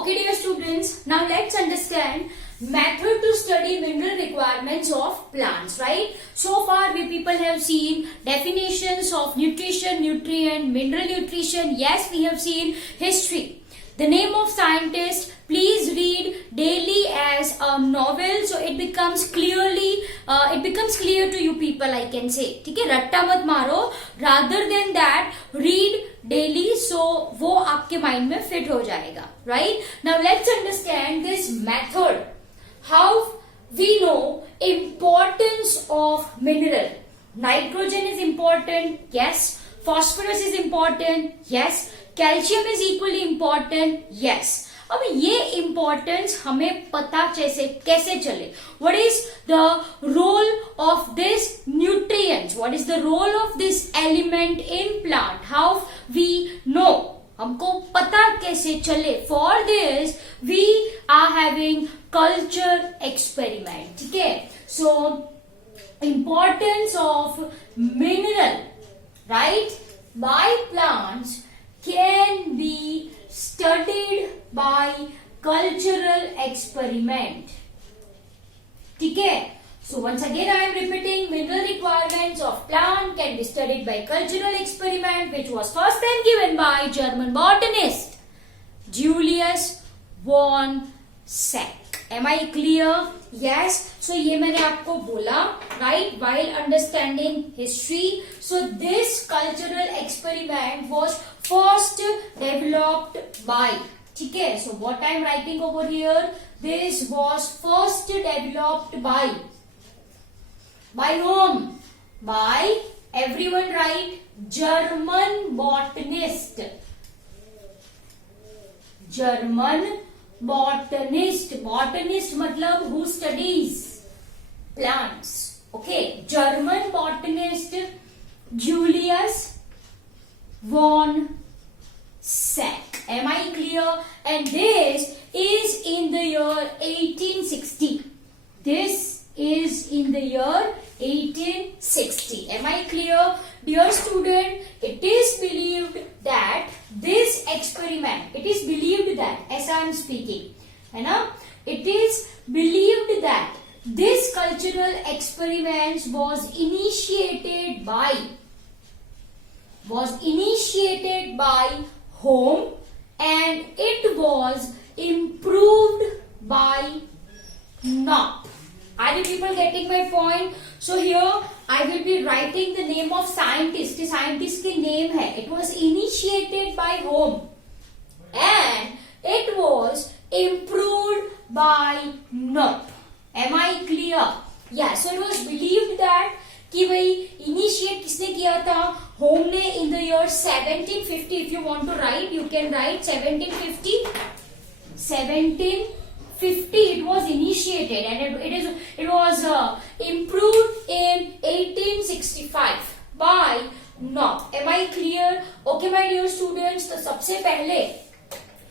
Okay, dear students, now let's understand method to study mineral requirements of plants, right? So far we people have seen definitions of nutrition, nutrient, mineral nutrition. Yes, we have seen history. The name of scientist, please read daily as a novel, so it becomes clear to you people, I can say. ठीक है, रट्टा मत मारो. Rather than that, read daily, so वो आपके mind में fit हो जाएगा, right? Now let's understand this method. How we know importance of mineral. Nitrogen is important, yes. Phosphorus is important, yes. Calcium is equally important, yes. अब ये importance हमें पता कैसे चले? What is the role of this nutrients? What is the role of this element in plant? How we know? हमको पता कैसे चले? For this we are having culture experiment. ठीक है? So importance of mineral, right, by plants can be studied by cultural experiment. ठीक है? So once again I am repeating, mineral requirements of plant can be studied by cultural experiment, which was first time given by German botanist Julius von Sack. Am I clear? Yes. So ये मैंने आपको बोला, right, while understanding history. So this cultural experiment was first developed by, ठीक है? So what I am writing over here, this was first developed by whom? By, everyone write, German botanist. German botanist. Botanist मतलब who studies plants. Okay. German botanist Julius von Sack. Am I clear? And this is in the year 1860. This is in the year 1860. Am I clear? Dear student, it is believed that this experiment, it is believed that, as I am speaking, है ना? It is believed that this cultural experiment was initiated by whom, and it was improved by Knopp. Are you people getting my point? So here I will be writing the name of scientist. The scientist के name है. It was initiated by whom? And it was improved by Knopp. Am I clear? Yeah. So it was believed that कि भाई initiate किसने किया था? Home ने in the year 1750. If you want to write, you can write 1750. 1750 it was initiated, and it was improved in 1865 by Knopp. Am I clear? Okay, my dear students. तो सबसे पहले,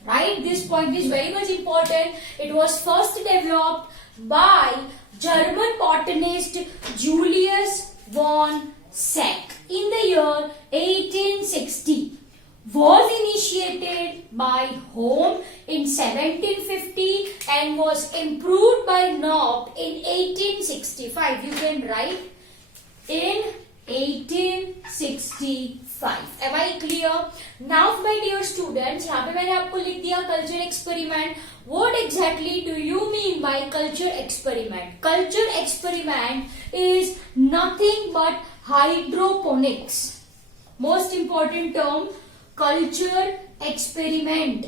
right, this point is very much important. It was first developed by German botanist Julius von Sack in the year 1860. Was initiated by whom in 1750 and was improved by Knopp in 1865. You can write in 1865. Am I clear? Now, my dear students, यहाँ पे मैंने आपको लिख दिया culture experiment. What exactly do you mean by culture experiment? Culture experiment is nothing but hydroponics. Most important term. Culture experiment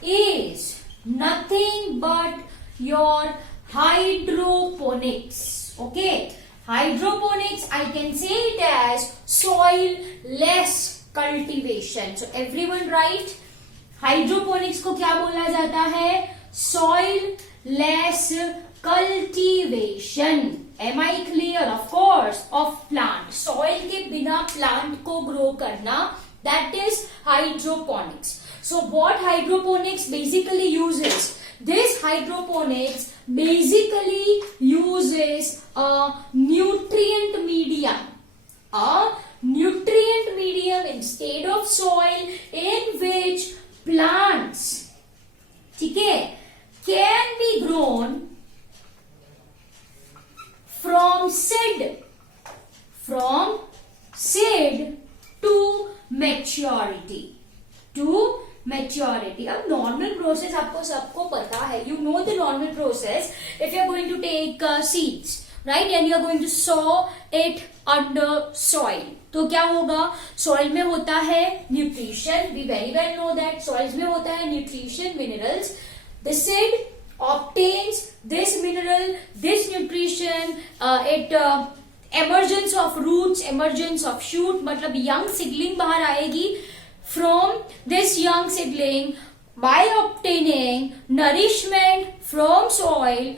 is nothing but your hydroponics. Okay, hydroponics, I can say it as soil less cultivation. So everyone write, hydroponics को क्या बोला जाता है? Soil less cultivation. Am I clear? Of course, of plant. Soil के बिना plant को grow करना, that is hydroponics. So what hydroponics basically uses? This hydroponics basically uses a nutrient medium. A nutrient medium instead of soil, in which plants ठीक है, can be grown from seed to maturity, अब normal process आपको सबको पता है, you know the normal process. If you are going to take seeds, right, and you are going to sow it under soil, तो क्या होगा, soil में होता है nutrition, we very well know that soils में होता है nutrition, minerals. The seed obtains this mineral, this nutrition, emergence of roots, emergence of shoot, मतलब young seedling बाहर आएगी. From this young seedling, by obtaining nourishment from soil,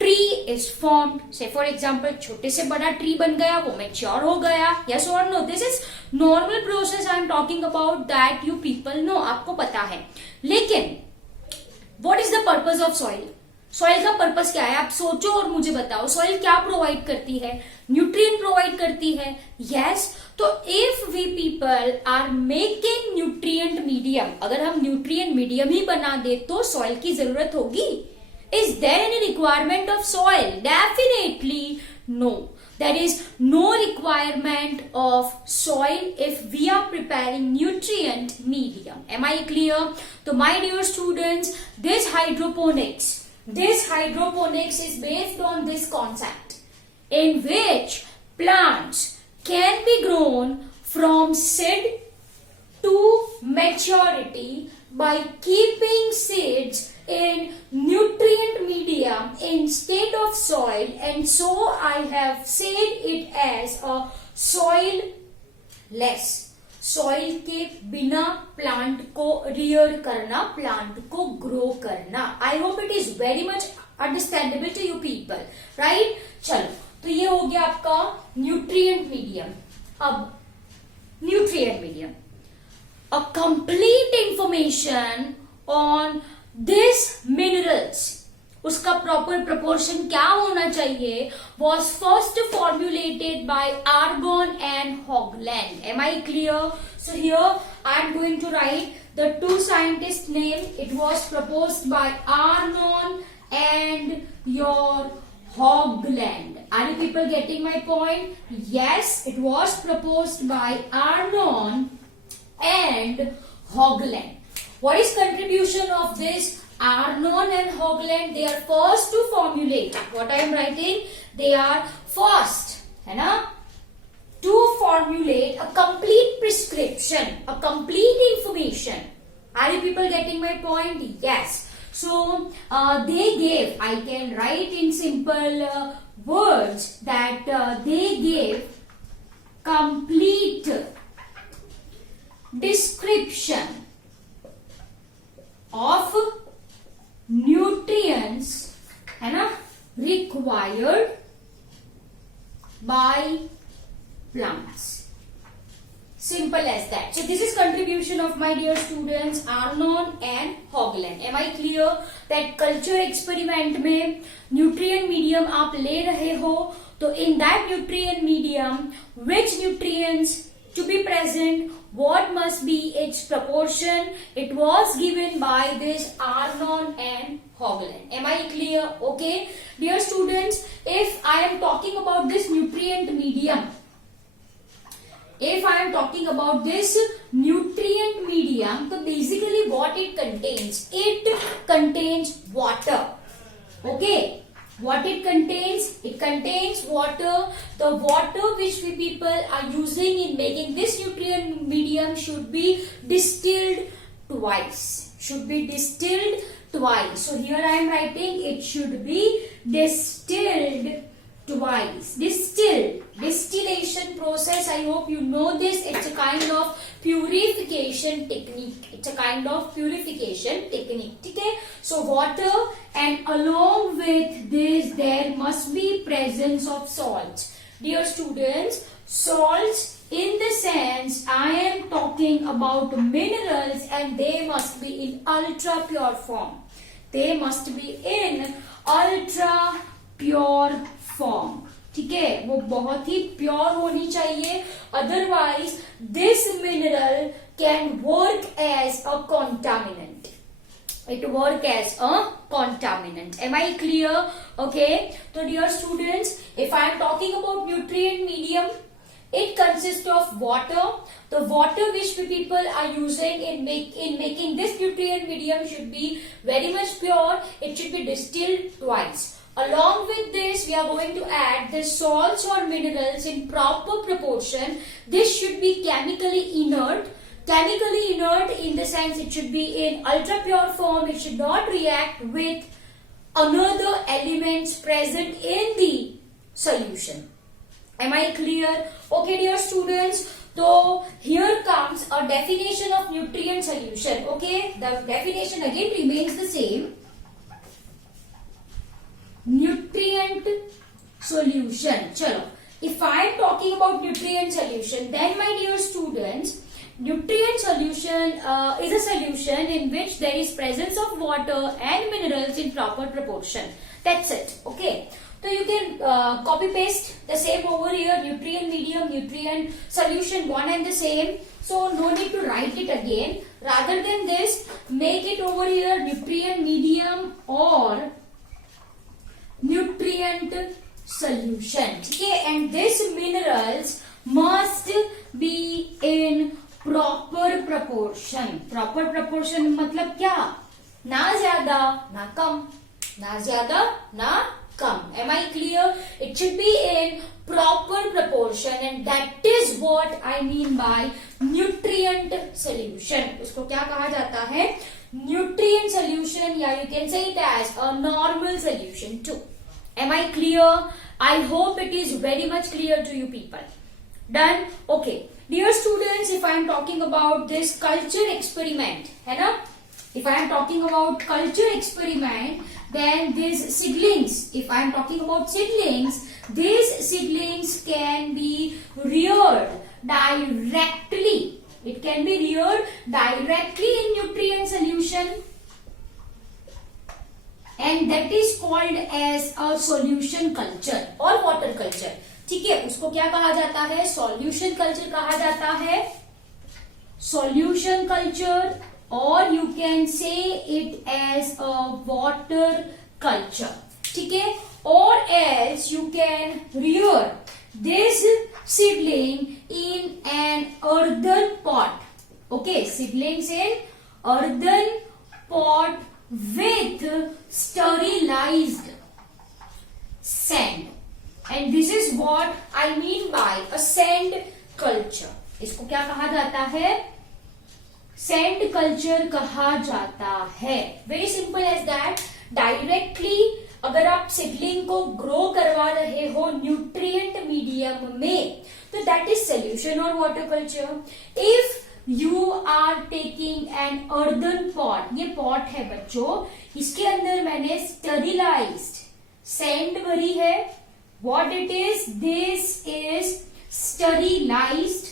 tree is formed. Say for example, छोटे से बड़ा tree बन गया, वो mature हो गया. Yes or no? This is normal process I am talking about that you people know, आपको पता है. लेकिन What is the purpose of soil? Soil का पर्पस क्या है, आप सोचो और मुझे बताओ. सॉइल क्या प्रोवाइड करती है, न्यूट्रिएंट प्रोवाइड करती है. यस, तो if we people are making nutrient medium, अगर हम न्यूट्रिएंट मीडियम ही बना दे तो सॉइल की जरूरत होगी. Is there any requirement of soil? Definitely no. There is no requirement of soil if we are preparing nutrient medium. Am I clear? So my dear students, this hydroponics is based on this concept in which plants can be grown from seed to maturity by keeping seeds in nutrient medium instead of soil, and so I have said it as a soilless. Soil के बिना plant को rear करना, plant को grow करना. I hope it is very much understandable to you people, right. चलो, तो ये हो गया आपका न्यूट्रिएंट मीडियम. अब nutrient medium, a complete information on this minerals, उसका प्रॉपर प्रपोर्शन क्या होना चाहिए, was first formulated by Argonne and Hogland. Am I clear? So here I am going to write the two scientists' name. It was proposed by Argonne and your Hogland. Are you people getting my point? Yes, it was proposed by Argonne and Hogland. What is contribution of this Argonne and Hogland? They are first to formulate. What I am writing? They are first, है ना, to formulate a complete prescription, a complete information. Are you people getting my point? Yes. So they gave, I can write in simple words that they gave complete description of nutrients, है ना, required by plants. Simple as that. So this is contribution of my dear students Argonne and Hogland. Am I clear that culture experiment में nutrient medium आप ले रहे हो, तो in that nutrient medium which nutrients to be present, what must be its proportion, it was given by this Argonne and Hogland. Am I clear? Okay, dear students, if I am talking about this nutrient medium, if I am talking about this nutrient medium, so basically what it contains? It contains water. Okay, what it contains? It contains water. The water which we people are using in making this nutrient medium should be distilled twice. Should be distilled twice. So here I am writing it should be distilled twice. Distillation process, I hope you know this. It's a kind of purification technique. It's a kind of purification technique. Okay? So water, and along with this there must be presence of salts. Dear students, salts in the sense I am talking about minerals, and they must be in ultra pure form. They must be in ultra pure form. ठीक है, वो बहुत ही pure होनी चाहिए, otherwise this mineral can work as a contaminant. it work as a contaminant. Am I clear? Okay, so dear students, if I am talking about nutrient medium, it consists of water. The water which we people are using in making this nutrient medium should be very much pure. It should be distilled twice. Along with this, we are going to add the salts or minerals in proper proportion. This should be chemically inert. Chemically inert in the sense it should be in ultra pure form. It should not react with another elements present in the solution. Am I clear? Okay, dear students. So here comes a definition of nutrient solution. Okay, the definition again remains the same. Nutrient solution. Chalo. If I am talking about nutrient solution, then my dear students, nutrient solution is a solution in which there is presence of water and minerals in proper proportion. That's it. Okay. So you can copy paste the same over here. Nutrient medium, nutrient solution, one and the same. So no need to write it again. Rather than this, make it over here nutrient medium or nutrient solution. Okay, and these minerals must be in proper proportion. Proper proportion मतलब क्या? ना ज्यादा ना कम, ना ज्यादा ना कम. Am I clear? It should be in proper proportion, and that is what I mean by nutrient solution. उसको क्या कहा जाता है? Nutrient solution, या you can say it as a normal solution too. Am I clear? I hope it is very much clear to you people. Done? Okay. Dear students, if I am talking about this culture experiment, है ना? If I am talking about culture experiment, then these seedlings, if I am talking about seedlings, these seedlings can be reared directly. It can be reared directly in nutrient solution, and that is called as a solution culture or water culture. ठीक है, उसको क्या कहा जाता है? Solution culture कहा जाता है. सॉल्यूशन कल्चर, और you can say it as a water culture. ठीक है, और else you can rear this seedling in an earthen pot. Okay, seedlings in earthen pot with sterilized sand. And this is what I mean by a sand culture. इसको क्या कहा जाता है? Sand culture कहा जाता है. Very simple as that. Directly अगर आप सिडलिंग को ग्रो करवा रहे हो न्यूट्रिएंट मीडियम में, तो दैट इज सोल्यूशन और water culture. If you are taking an earthen pot, ये पॉट है बच्चों, इसके अंदर मैंने स्टेरिलाइज्ड सैंड भरी है. What it is? This is sterilized.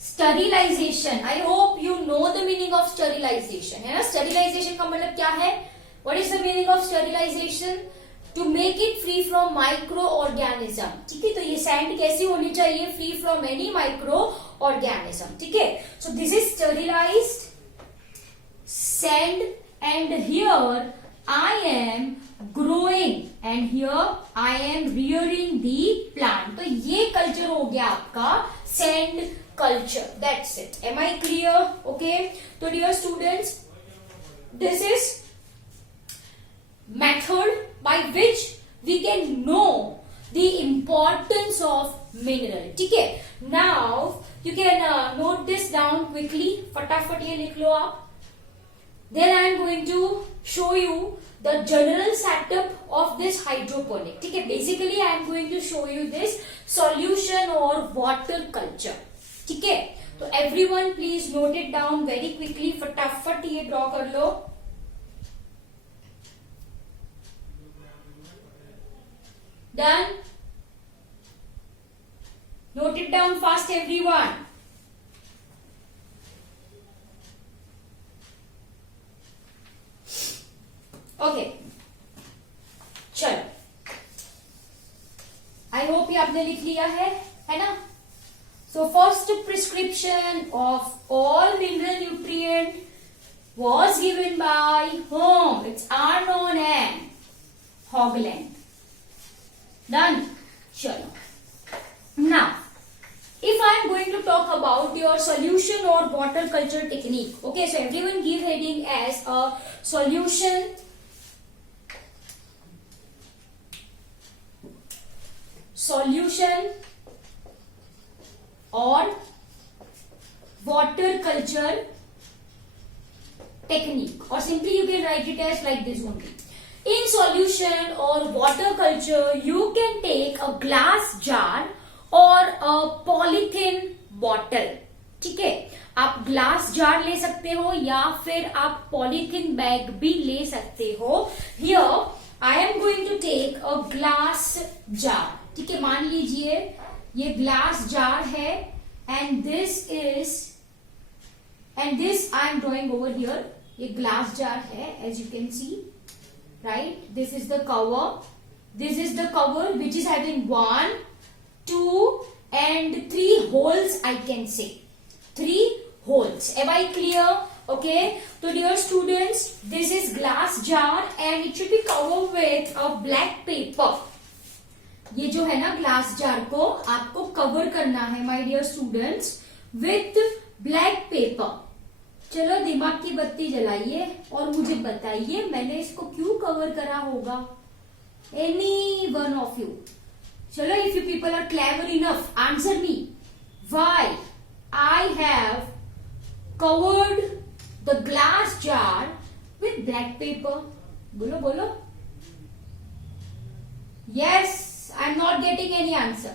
Sterilization, I hope you know the meaning of sterilization, है ना? स्टेरिलाइजेशन का मतलब क्या है? What is the meaning of sterilization? To make it free from micro organism. ठीक है, तो ये सैंड कैसी होनी चाहिए? Free from any micro organism. ठीक है, so this is sterilised sand, and here I am growing, and here I M rearing the plant. तो ये कल्चर हो गया आपका sand culture. That's it. Am I clear? Okay. So dear students, this is method by which we can know the importance of mineral. ठीक है. Now you can note this down quickly. फटाफट ये लिख लो आप. Then I am going to show you the general setup of this hydroponic. ठीक है. Basically I am going to show you this solution or water culture. ठीक है, तो everyone please note it down very quickly. फटाफट ये draw कर लो. Done. Note it down fast everyone. Okay, चलो. आई होप ये आपने लिख लिया है ना? So first prescription of all mineral nutrient was given by whom? It's Arnon and Hogland. Done? Chalo. Now, if I am going to talk about your solution or water culture technique, okay, so everyone give heading as a solution or water culture technique, or simply you can write it as like this only. In solution or water culture, you can take a glass jar और polythene bottle. ठीक है, आप glass jar ले सकते हो या फिर आप पॉलीथिन बैग भी ले सकते हो. Here I am going to take a glass jar. ठीक है, मान लीजिए ये ग्लास जार है and this I am drawing over here. ये ग्लास जार है as you can see, right. This is the cover which is having 1, 2 and 3 holes. I can say 3 holes. Am I clear? Okay, so dear students, this is glass jar and it should be covered with a black paper. ये जो है ना glass jar को आपको cover करना है my dear students with black paper. चलो दिमाग की बत्ती जलाइए और मुझे बताइए मैंने इसको क्यों कवर करा होगा. Any one of you. Chalo, if you people are clever enough, answer me. Why I have covered the glass jar with black paper? Bolo, bolo. Yes, I am not getting any answer.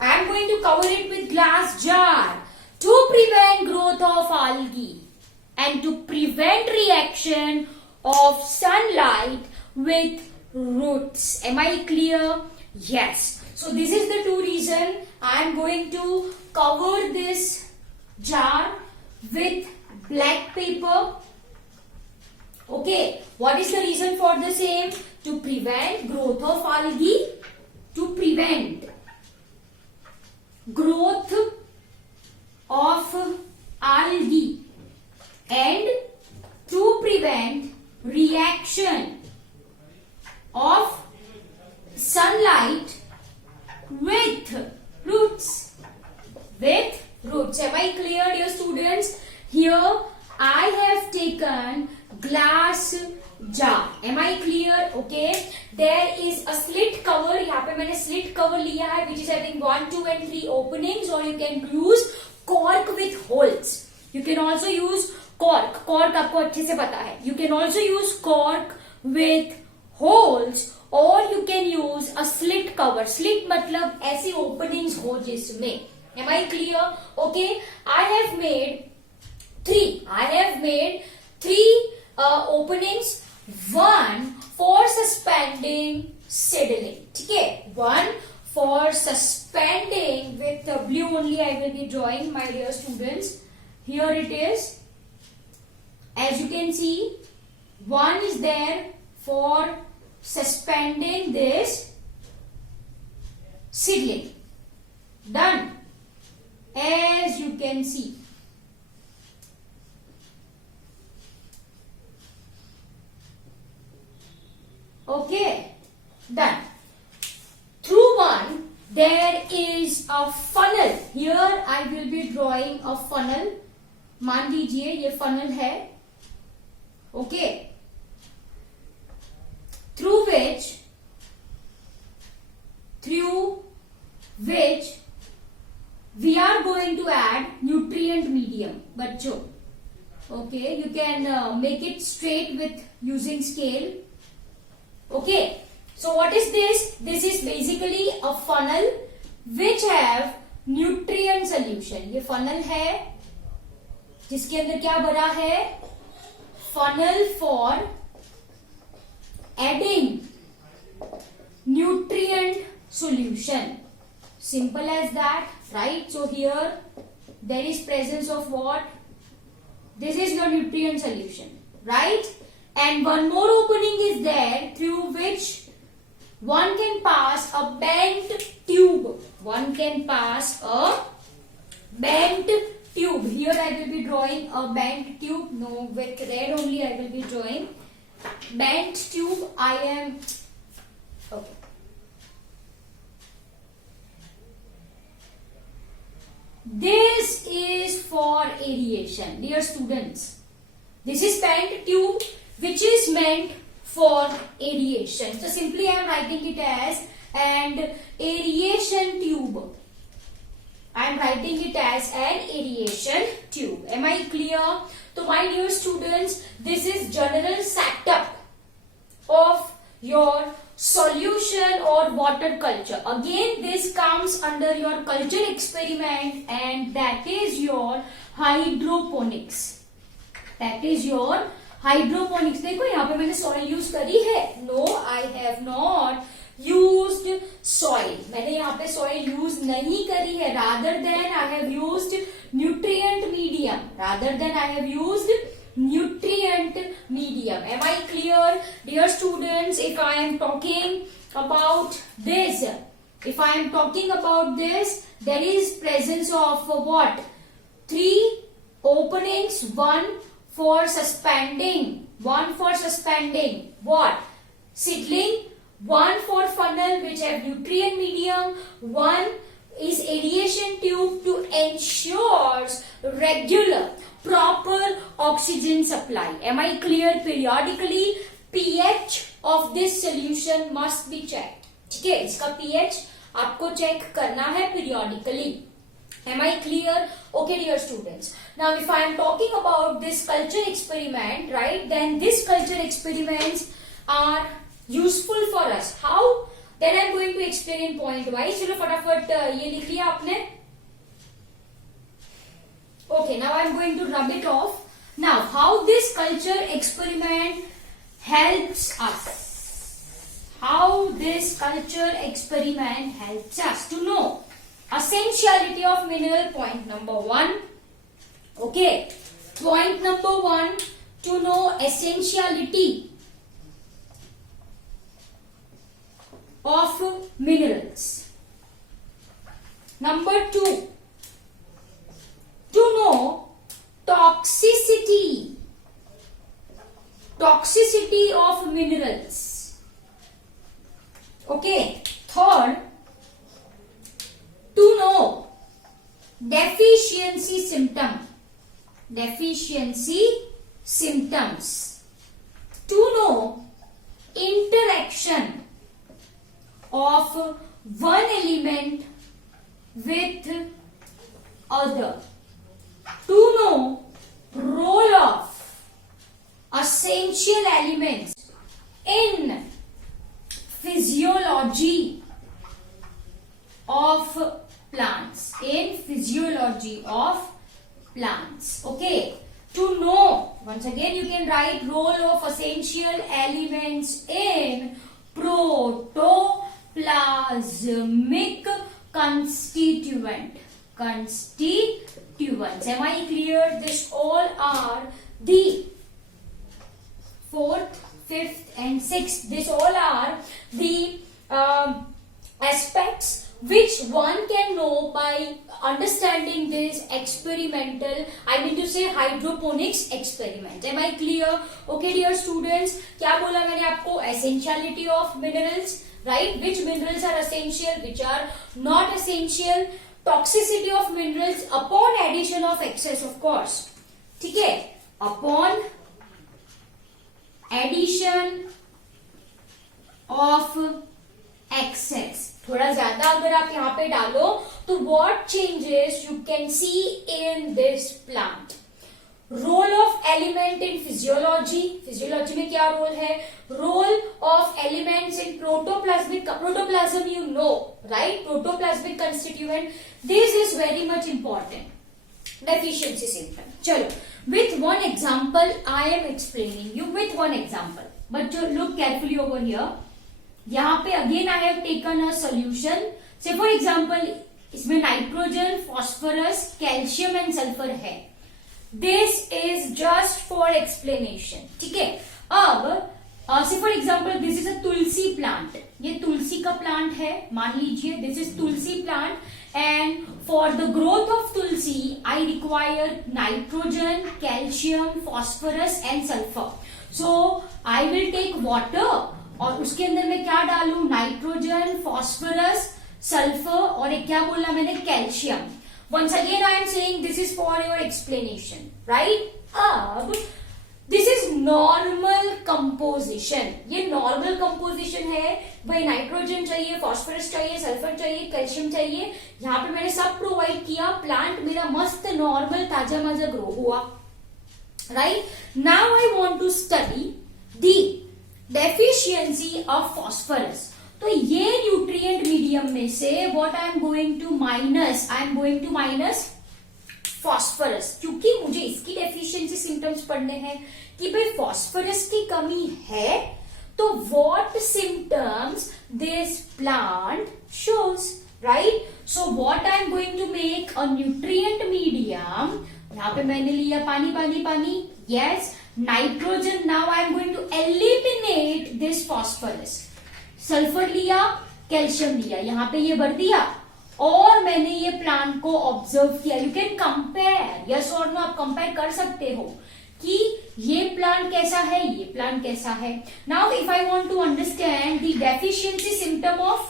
I am going to cover it with glass jar to prevent growth of algae and to prevent reaction of sunlight with roots. Am I clear? Yes. So this is the two reason I am going to cover this jar with black paper. Okay. What is the reason for the same? To prevent growth of algae. To prevent growth of algae and to prevent reaction of sunlight with roots. Am I clear, dear students? Here I have taken glass jar. Am I clear? Okay. There is a slit cover. यहाँ पे मैंने slit cover लिया है which is having 1, 2 and 3 openings, or you can use cork with holes. You can also use cork. Cork आपको अच्छे से पता है. You can also use cork with holes or you can use a slit cover. Slit मतलब ऐसी openings हो जिसमें. Am I clear? Okay. I have made three openings. One for suspending seedling. ठीक है. One for suspending with the blue only I will be drawing, my dear students. Here it is. As you can see, one is there for suspending this seedling. Done. As you can see. Okay. Done. Through one there is a funnel. Here I will be drawing a funnel. मान लीजिए ये funnel है. Okay. Through which we are going to add nutrient medium. बच्चों, okay, you can make it straight with using scale. Okay, so what is this? This is basically a funnel which have nutrient solution. ये funnel है जिसके अंदर क्या भरा है? Funnel for adding nutrient solution. Simple as that, right? So here there is presence of what? This is your nutrient solution, right? And one more opening is there through which one can pass a bent tube. One can pass a bent tube. Here I will be drawing a bent tube. No, with red only I will be drawing bent tube. I am okay. This is for aeration, dear students. This is bent tube which is meant for aeration. So simply I am writing it as an aeration tube. I am writing it as an aeration tube. Am I clear? So my dear students, this is general setup of your solution or water culture. Again, this comes under your culture experiment, and that is your hydroponics. That is your hydroponics. देखो यहाँ पे मैंने soil use करी है. No, I have not used soil. मैंने यहाँ पे soil use नहीं करी है. Rather than I have used nutrient medium. Rather than I have used nutrient medium. Am I clear, dear students? If I am talking about this, there is presence of what? 3 openings. One for suspending what? Seedling. One for funnel which have nutrient medium. One is aeration tube to ensure regular proper oxygen supply. Am I clear? Periodically pH of this solution must be checked. ठीक है, इसका pH आपको check करना है periodically. Am I clear? Okay, dear students. Now, if I am talking about this culture experiment, right? Then these culture experiments are useful for us. How? Then I am going to explain in point wise. चलो फटाफट ये लिख लिया आपने. Okay, now I am going to rub it off. Now, how this culture experiment helps us? How this culture experiment helps us to know essentiality of mineral? Point number 1. Okay, point number 1, to know essentiality of minerals. Number 2, to know toxicity of minerals. Okay, third, to know deficiency symptoms. To know interaction of one element with other. To know role of essential elements in physiology of plants. Okay, to know, once again you can write role of essential elements in protoplasmic constituents. Am I clear? This all are the 4th, 5th and 6th. This all are the aspects which one can know by understanding this experimental, I mean to say hydroponics experiment. Am I clear? Okay, dear students, क्या बोला मैंने आपको? Essentiality of minerals, right? Which minerals are essential, which are not essential. Toxicity of minerals upon addition of excess, of course. ठीक है? Upon addition of excess. थोड़ा ज्यादा अगर आप यहाँ पे डालो तो what changes you can see in this plant. Role of element in physiology. Physiology में क्या role है? Role of elements in protoplasm you know, right? Protoplasmic constituent. This is very much important. Deficiency symptom. चलो, with one example I am explaining you with one example. But look carefully over here. यहाँ पे again I have taken a solution. Say for example इसमें nitrogen, phosphorus, calcium and sulphur है. This is just for explanation. ठीक है. अब say for example this is a tulsi plant. ये तुलसी का प्लांट है, मान लीजिए this is tulsi plant and for the growth of tulsi I require nitrogen, calcium, phosphorus and sulfur. So I will take water और उसके अंदर मैं क्या डालू, नाइट्रोजन, फॉस्फोरस, सल्फर और एक क्या बोला मैंने, calcium. Once again I am saying this is for your explanation, right? अब दिस इज नॉर्मल कंपोजिशन. ये नॉर्मल कंपोजिशन है भाई. नाइट्रोजन चाहिए, फॉस्फोरस चाहिए, सल्फर चाहिए, कैल्शियम चाहिए. यहाँ पे मैंने सब प्रोवाइड किया. प्लांट मेरा मस्त नॉर्मल ताजा माजा ग्रो हुआ. Right now I want to study the deficiency of phosphorus. तो ये न्यूट्रिएंट मीडियम में से what I am going to minus phosphorus, क्योंकि मुझे इसकी डेफिशिएंसी सिम्टम्स पढ़ने हैं कि भाई फॉस्फोरस की कमी है तो what symptoms this plant shows, right? So what I am going to make a nutrient medium. यहां पे मैंने लिया पानी पानी पानी, yes, nitrogen. Now I am going to eliminate this phosphorus. Sulphur लिया, कैल्शियम लिया, यहां पे ये भर दिया और मैंने ये प्लांट को ऑब्जर्व किया. यू कैन कंपेयर, यस और नो, आप कंपेयर कर सकते हो कि ये प्लांट कैसा है, ये प्लांट कैसा है. Now if I want to understand the deficiency symptom of,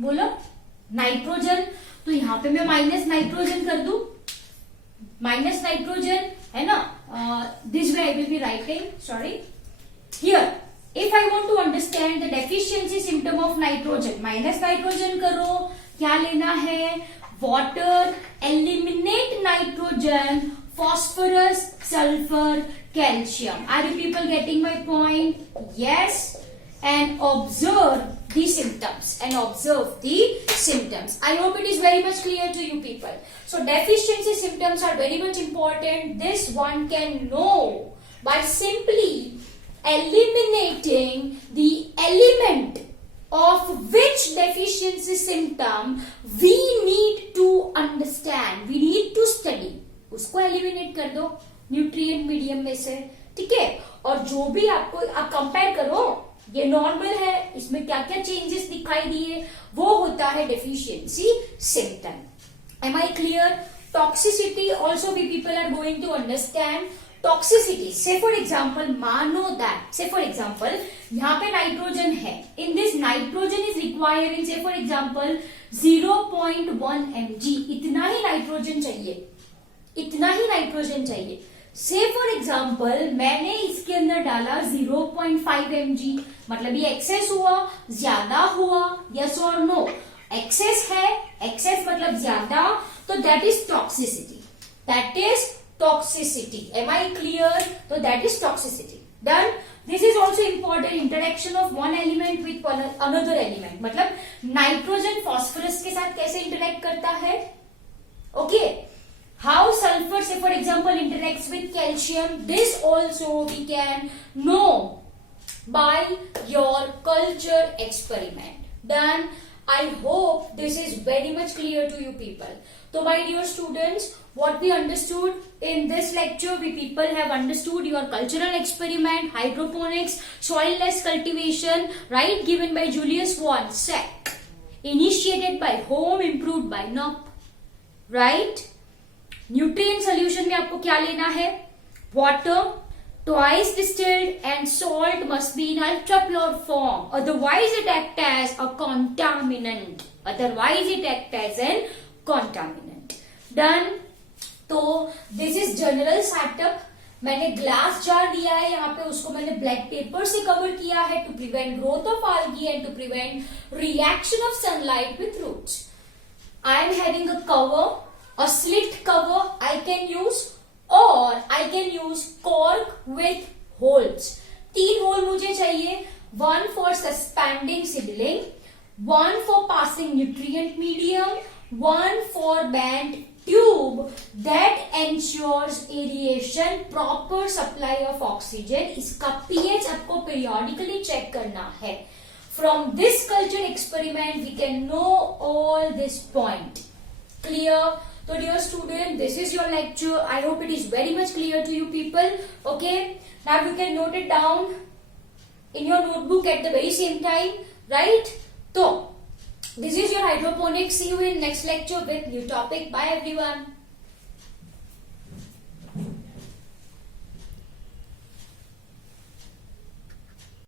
बोलो, नाइट्रोजन, तो यहां पे मैं माइनस नाइट्रोजन कर दू. माइनस नाइट्रोजन है ना, this way I will be writing, sorry, here if I want to understand the deficiency symptom of nitrogen, minus nitrogen करो, क्या लेना है, water, eliminate nitrogen, phosphorus, sulfur, calcium. Are you people getting my point? Yes. And observe the symptoms. I hope it is very much clear to you people. So deficiency symptoms are very much important. This one can know by simply eliminating the element of which deficiency symptom we need to understand, we need to study. उसको eliminate कर दो nutrient medium में से, ठीक है? और जो भी आपको, आप कंपेयर करो, ये नॉर्मल है, इसमें क्या क्या चेंजेस दिखाई दिए, वो होता है deficiency symptom. Am I clear? Toxicity also we people are going to understand. Toxicity, say for example, मानो दैट, से फॉर एग्जाम्पल यहाँ पे नाइट्रोजन है, in this nitrogen is requiring say for example 0.1 mg. इतना ही nitrogen चाहिए. से for example मैंने इसके अंदर डाला 0.5 mg, मतलब ये एक्सेस हुआ, ज्यादा हुआ, यस और नो? एक्सेस है, एक्सेस मतलब ज्यादा, तो that is toxicity. Am I clear? So that is toxicity. Done. This is also important. Interaction of one element with another element. मतलब नाइट्रोजन फॉस्फोरस के साथ कैसे इंटरेक्ट करता है? Okay. How sulfur, say for example, interacts with calcium. This also we can know by your culture experiment. Done. I hope this is very much clear to you people. So my dear students, what we understood in this lecture, we people have understood your cultural experiment, hydroponics, soilless cultivation, right, given by Julius von Sack, initiated by Home, improved by Knopp, right? Nutrient solution में आपको क्या लेना है? Water, twice distilled, and salt must be in ultra pure form, otherwise it acts as a contaminant. Done. तो this is general setup. मैंने glass jar दिया है यहाँ पे, उसको मैंने ब्लैक पेपर से कवर किया है to prevent growth of algae and to prevent reaction of sunlight with roots. I am having a cover, a slit cover I can use, और I can use cork with holes. 3 hole मुझे चाहिए, 1 for suspending seedling, 1 for passing nutrient medium, 1 for bent tube that ensures aeration, proper supply of oxygen. इसका pH आपको periodically check करना है. From this culture experiment we can know all this point. Clear? So dear student, this is your lecture. I hope it is very much clear to you people. Okay? Now you can note it down in your notebook at the very same time. Right? So This is your hydroponics. See you in next lecture with new topic. Bye everyone.